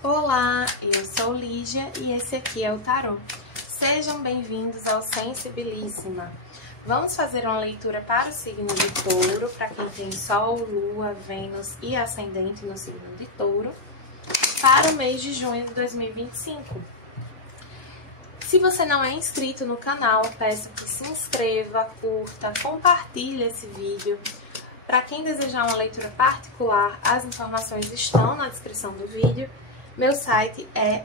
Olá, eu sou Lígia e esse aqui é o Tarô. Sejam bem-vindos ao Sensibilíssima. Vamos fazer uma leitura para o signo de Touro, para quem tem Sol, Lua, Vênus e Ascendente no signo de Touro, para o mês de junho de 2025. Se você não é inscrito no canal, peço que se inscreva, curta, compartilhe esse vídeo. Para quem desejar uma leitura particular, as informações estão na descrição do vídeo. Meu site é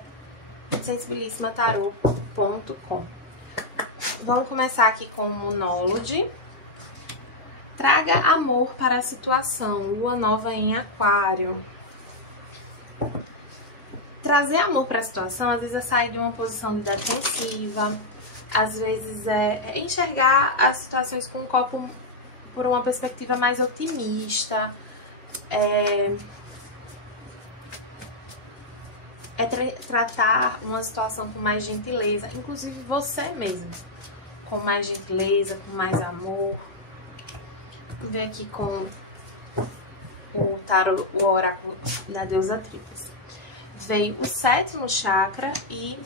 sensibilissimataroto.com. Vamos começar aqui com o monólogo. Traga amor para a situação. Lua nova em Aquário. Trazer amor para a situação, às vezes é sair de uma posição de defensiva, às vezes é enxergar as situações com um copo por uma perspectiva mais otimista, tratar uma situação com mais gentileza, inclusive você mesmo, com mais gentileza, com mais amor. Vou ver aqui com o tarô, o oráculo da deusa Tríplice. Veio o 7º chakra e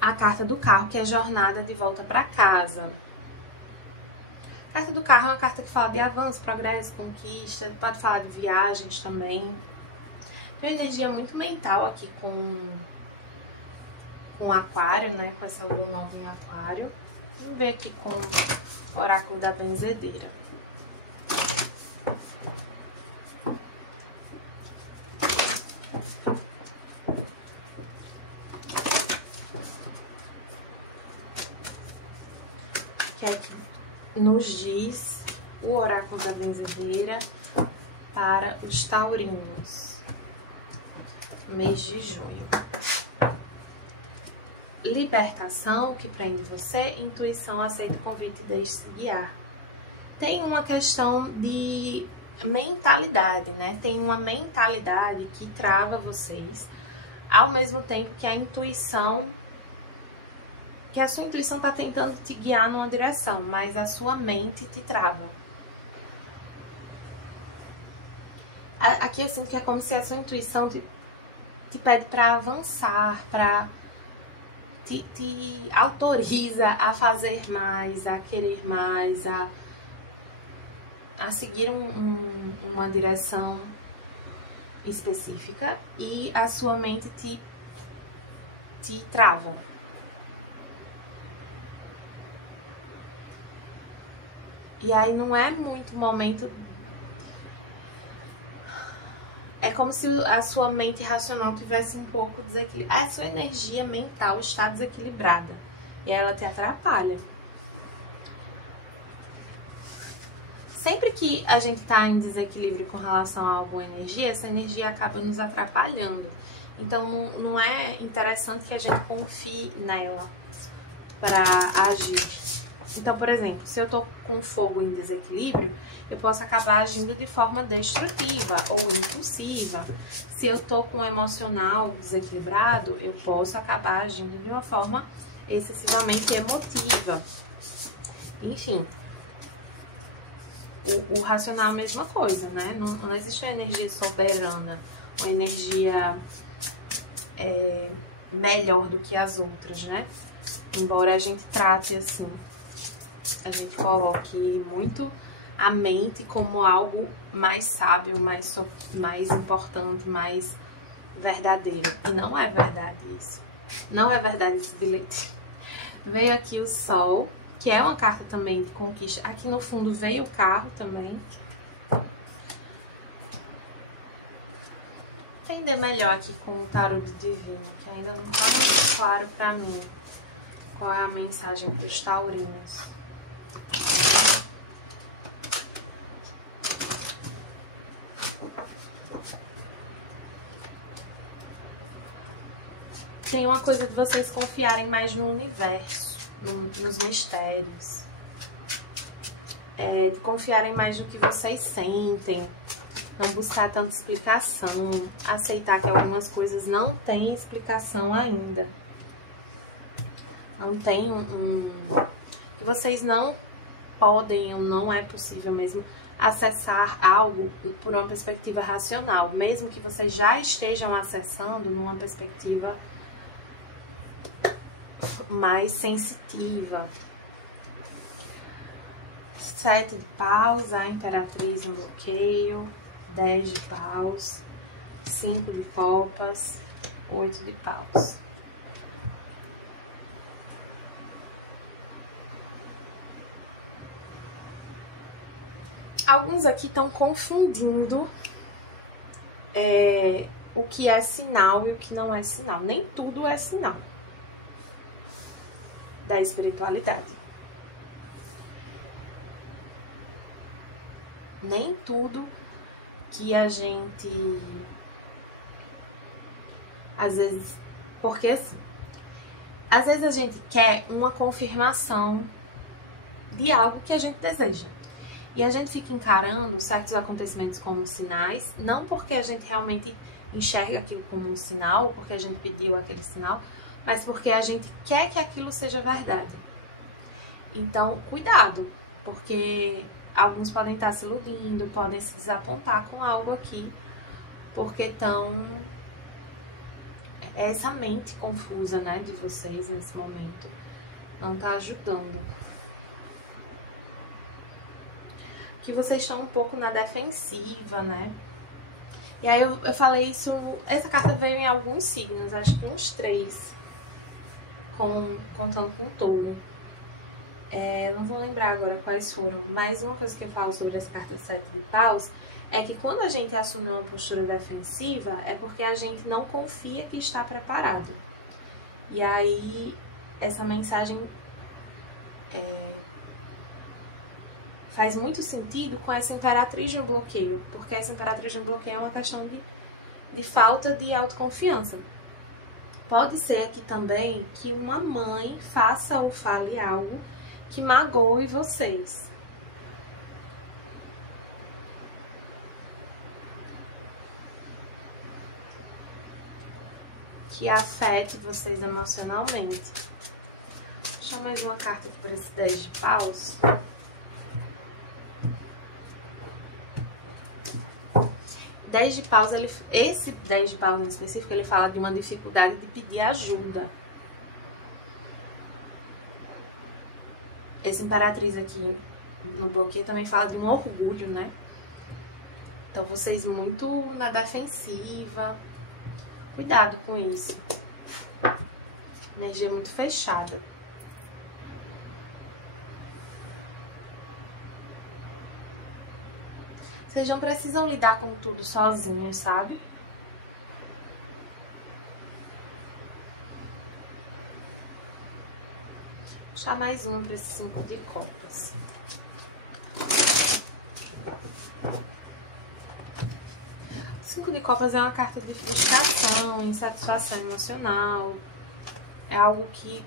a carta do carro, que é jornada de volta para casa. A carta do carro é uma carta que fala de avanço, progresso, conquista, pode falar de viagens também. Tem uma energia muito mental aqui com Aquário, né? Com essa lua nova em Aquário. Vamos ver aqui com o oráculo da benzedeira. Que aqui nos diz o oráculo da benzedeira para os taurinos. Mês de junho. Libertação, que prende você. Intuição, aceita o convite e deixe-se guiar. Tem uma questão de mentalidade, né? Tem uma mentalidade que trava vocês, ao mesmo tempo que a sua intuição está tentando te guiar numa direção, mas a sua mente te trava. Aqui eu sinto que é como se a sua intuição te pede para avançar, te autoriza a fazer mais, a querer mais, a seguir uma direção específica, e a sua mente te trava. E aí não é muito momento. É como se a sua mente racional tivesse um pouco desequilibrada. A sua energia mental está desequilibrada. E ela te atrapalha. Sempre que a gente está em desequilíbrio com relação a alguma energia, essa energia acaba nos atrapalhando. Então não é interessante que a gente confie nela para agir. Então, por exemplo, se eu tô com fogo em desequilíbrio, eu posso acabar agindo de forma destrutiva ou impulsiva. Se eu tô com o emocional desequilibrado, eu posso acabar agindo de uma forma excessivamente emotiva. Enfim, o racional é a mesma coisa, né? Não existe uma energia soberana, uma energia melhor do que as outras, né? Embora a gente trate assim, a gente coloque muito a mente como algo mais sábio, mais importante, mais verdadeiro. E não é verdade isso. Não é verdade esse bilhete. Veio aqui o Sol, que é uma carta também de conquista. Aqui no fundo veio o carro também. Entender melhor aqui com o tarô do divino, que ainda não está muito claro para mim qual é a mensagem para os taurinos. Tem uma coisa de vocês confiarem mais no universo, nos mistérios. De confiarem mais no que vocês sentem, não buscar tanta explicação, aceitar que algumas coisas não têm explicação ainda. Não tem que vocês não podem ou não é possível mesmo acessar algo por uma perspectiva racional, mesmo que vocês já estejam acessando numa perspectiva mais sensitiva. 7 de paus, a imperatriz no bloqueio, 10 de paus, 5 de copas, 8 de paus. Alguns aqui estão confundindo o que é sinal e o que não é sinal. Nem tudo é sinal da espiritualidade. Nem tudo que a gente... Às vezes... Porque assim... Às vezes a gente quer uma confirmação de algo que a gente deseja. E a gente fica encarando certos acontecimentos como sinais, não porque a gente realmente enxerga aquilo como um sinal, porque a gente pediu aquele sinal, mas porque a gente quer que aquilo seja verdade. Então, cuidado, porque alguns podem estar se iludindo, podem se desapontar com algo aqui, porque estão... Essa mente confusa, né, de vocês nesse momento não tá ajudando. Que vocês estão um pouco na defensiva, né? E aí eu falei isso... Essa carta veio em alguns signos, acho que uns 3. Contando com Touro. Não vou lembrar agora quais foram. Mas uma coisa que eu falo sobre essa carta 7 de paus é que quando a gente assume uma postura defensiva, é porque a gente não confia que está preparado. E aí, essa mensagem... faz muito sentido com essa imperatriz no bloqueio, porque essa imperatriz no bloqueio é uma questão de falta de autoconfiança. Pode ser aqui também que uma mãe faça ou fale algo que magoe vocês. Que afete vocês emocionalmente. Deixa eu mais uma carta aqui para esse 10 de paus. Esse 10 de paus em específico, ele fala de uma dificuldade de pedir ajuda. Esse imperatriz aqui no bloqueio também fala de um orgulho, né? Então vocês muito na defensiva. Cuidado com isso. Energia muito fechada. Vocês não precisam lidar com tudo sozinhos, sabe? Vou puxar mais um para esse 5 de copas. O 5 de copas é uma carta de frustração, insatisfação emocional. É algo que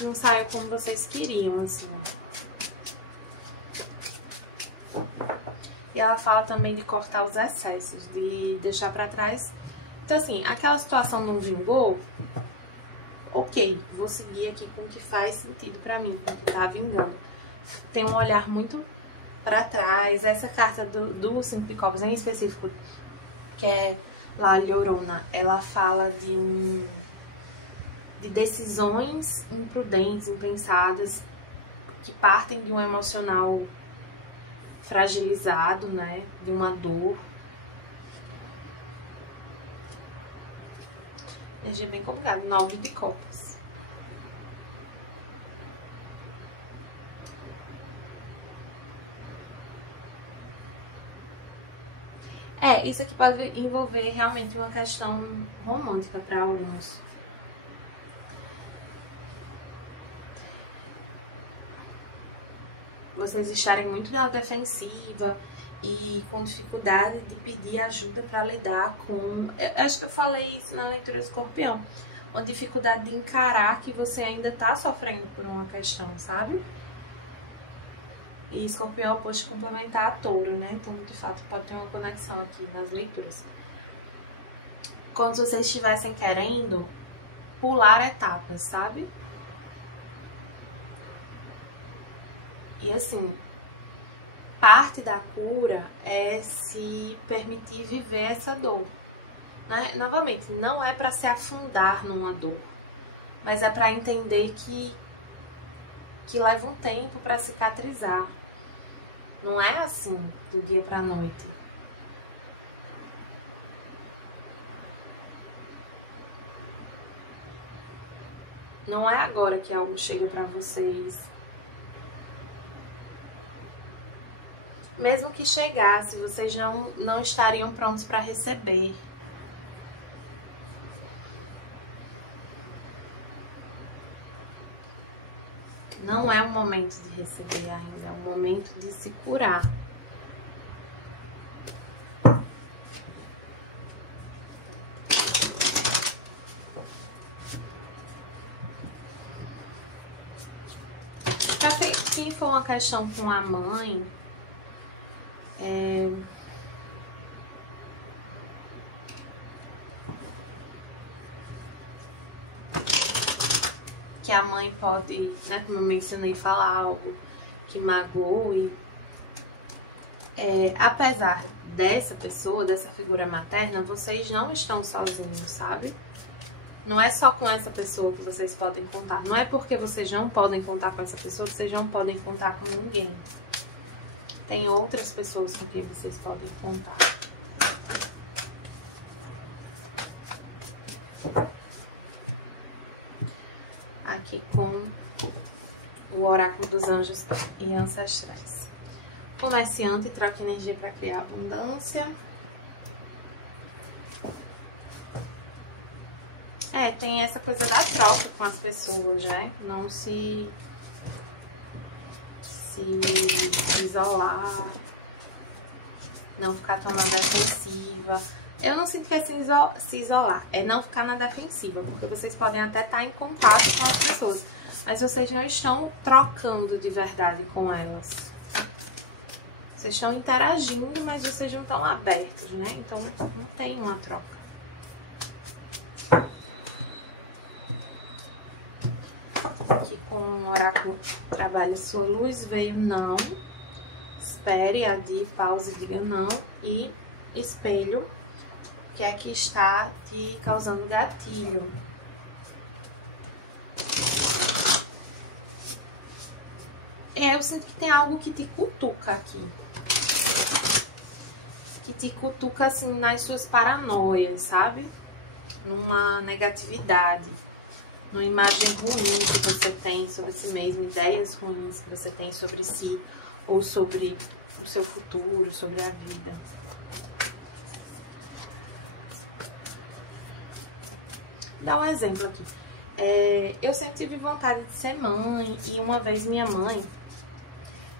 não saiu como vocês queriam, assim, ó. E ela fala também de cortar os excessos, de deixar pra trás. Então, assim, aquela situação não vingou, ok, vou seguir aqui com o que faz sentido pra mim, com o que tá vingando. Tem um olhar muito pra trás. Essa carta do 5 de copas em específico, que é La Llorona, ela fala de decisões imprudentes, impensadas, que partem de um emocional fragilizado, né? De uma dor. Energia bem complicada. 9 de copas. Isso aqui pode envolver realmente uma questão romântica para alguns. Vocês estarem muito na defensiva e com dificuldade de pedir ajuda para lidar com... acho que eu falei isso na leitura do Escorpião. Uma dificuldade de encarar que você ainda tá sofrendo por uma questão, sabe? E Escorpião é o oposto de complementar a Touro, né? Então, de fato, pode ter uma conexão aqui nas leituras. Como se vocês estivessem querendo pular etapas, sabe? E assim, parte da cura é se permitir viver essa dor. Né? Novamente, não é para se afundar numa dor, mas é para entender que leva um tempo para cicatrizar. Não é assim, do dia para a noite. Não é agora que algo chega para vocês. Mesmo que chegasse, vocês não estariam prontos para receber. Não é o momento de receber ainda, é o momento de se curar. Se for uma questão com a mãe, que a mãe pode, né, como eu mencionei, falar algo que magoe. Apesar dessa pessoa, dessa figura materna, vocês não estão sozinhos, sabe? Não é só com essa pessoa que vocês podem contar. Não é porque vocês não podem contar com essa pessoa que vocês não podem contar com ninguém. Tem outras pessoas com quem vocês podem contar. Aqui com o oráculo dos anjos e ancestrais. Comerciante troca energia para criar abundância. Tem essa coisa da troca com as pessoas, né? Não se isolar, não ficar tão na defensiva. Eu não sinto que é se isolar, é não ficar na defensiva, porque vocês podem até estar em contato com as pessoas, mas vocês não estão trocando de verdade com elas. Vocês estão interagindo, mas vocês não estão abertos, né? Então não tem uma troca. Aqui com o oráculo trabalha sua luz, veio não. Espere, adie, pause, diga não. E espelho, que é que está te causando gatilho. Eu sinto que tem algo que te cutuca aqui. Que te cutuca assim nas suas paranoias, sabe? Numa negatividade. Numa imagem ruim que você tem sobre si mesmo, ideias ruins que você tem sobre si, ou sobre o seu futuro, sobre a vida. Vou dar um exemplo aqui. Eu sempre tive vontade de ser mãe, e uma vez minha mãe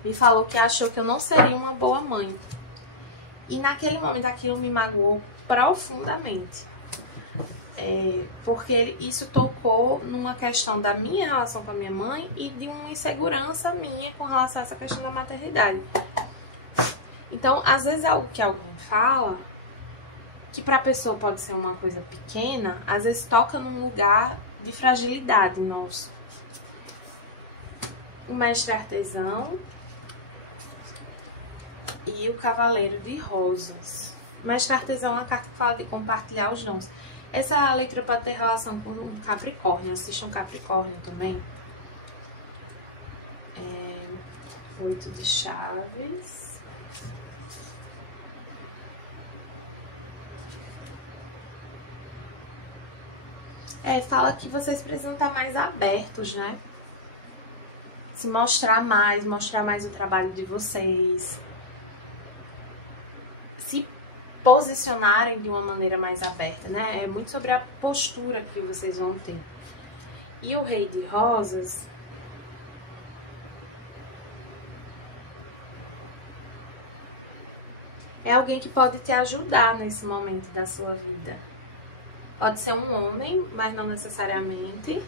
me falou que achou que eu não seria uma boa mãe. E naquele momento aquilo me magoou profundamente. Porque isso tocou numa questão da minha relação com a minha mãe e de uma insegurança minha com relação a essa questão da maternidade. Então, às vezes é algo que alguém fala, que pra pessoa pode ser uma coisa pequena, às vezes toca num lugar de fragilidade nosso. O mestre artesão e o cavaleiro de rosas. O mestre artesão é uma carta que fala de compartilhar os dons. Essa leitura pode ter relação com um Capricórnio. Assista um Capricórnio também. 8 de chaves. Fala que vocês precisam estar mais abertos, né? Se mostrar mais o trabalho de vocês. Se posicionarem de uma maneira mais aberta, né? É muito sobre a postura que vocês vão ter. E o Rei de Rosas é alguém que pode te ajudar nesse momento da sua vida. Pode ser um homem, mas não necessariamente.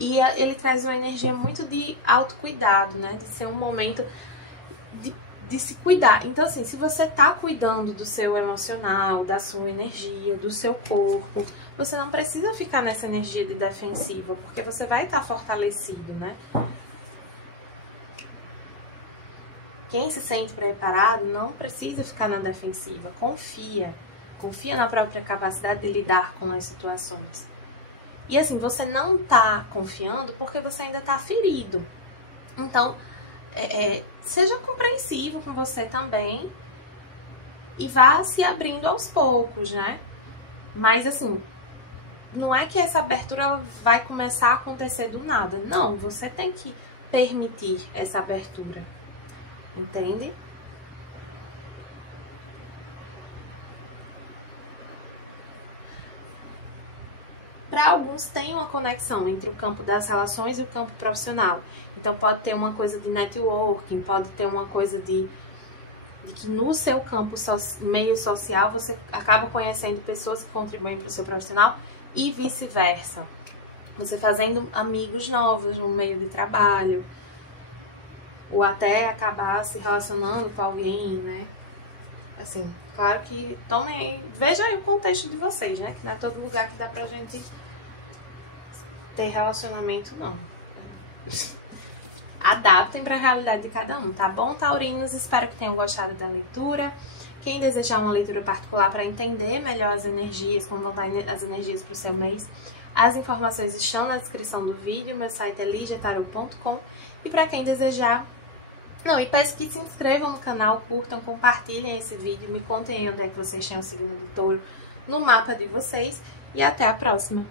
E ele traz uma energia muito de autocuidado, né? De ser um momento de se cuidar. Então, assim, se você tá cuidando do seu emocional, da sua energia, do seu corpo, você não precisa ficar nessa energia de defensiva, porque você vai estar fortalecido, né? Quem se sente preparado não precisa ficar na defensiva. Confia. Confia na própria capacidade de lidar com as situações. E assim, você não tá confiando porque você ainda tá ferido. Então, seja compreensivo com você também e vá se abrindo aos poucos, né? Mas assim, não é que essa abertura vai começar a acontecer do nada. Não, você tem que permitir essa abertura. Entende? Para alguns tem uma conexão entre o campo das relações e o campo profissional. Então pode ter uma coisa de networking, pode ter uma coisa de que no seu campo meio social você acaba conhecendo pessoas que contribuem para o seu profissional e vice-versa. Você fazendo amigos novos no meio de trabalho, ou até acabar se relacionando com alguém, né? Assim, claro que veja aí o contexto de vocês, né? Que não é todo lugar que dá pra gente ter relacionamento, não. Adaptem pra realidade de cada um, tá bom, taurinos? Espero que tenham gostado da leitura. Quem desejar uma leitura particular para entender melhor as energias, como vão estar as energias pro seu mês, as informações estão na descrição do vídeo. Meu site é ligiatarot.com. E para quem desejar... Não, e peço que se inscrevam no canal, curtam, compartilhem esse vídeo, me contem aí onde é que vocês têm o signo do touro no mapa de vocês. E até a próxima!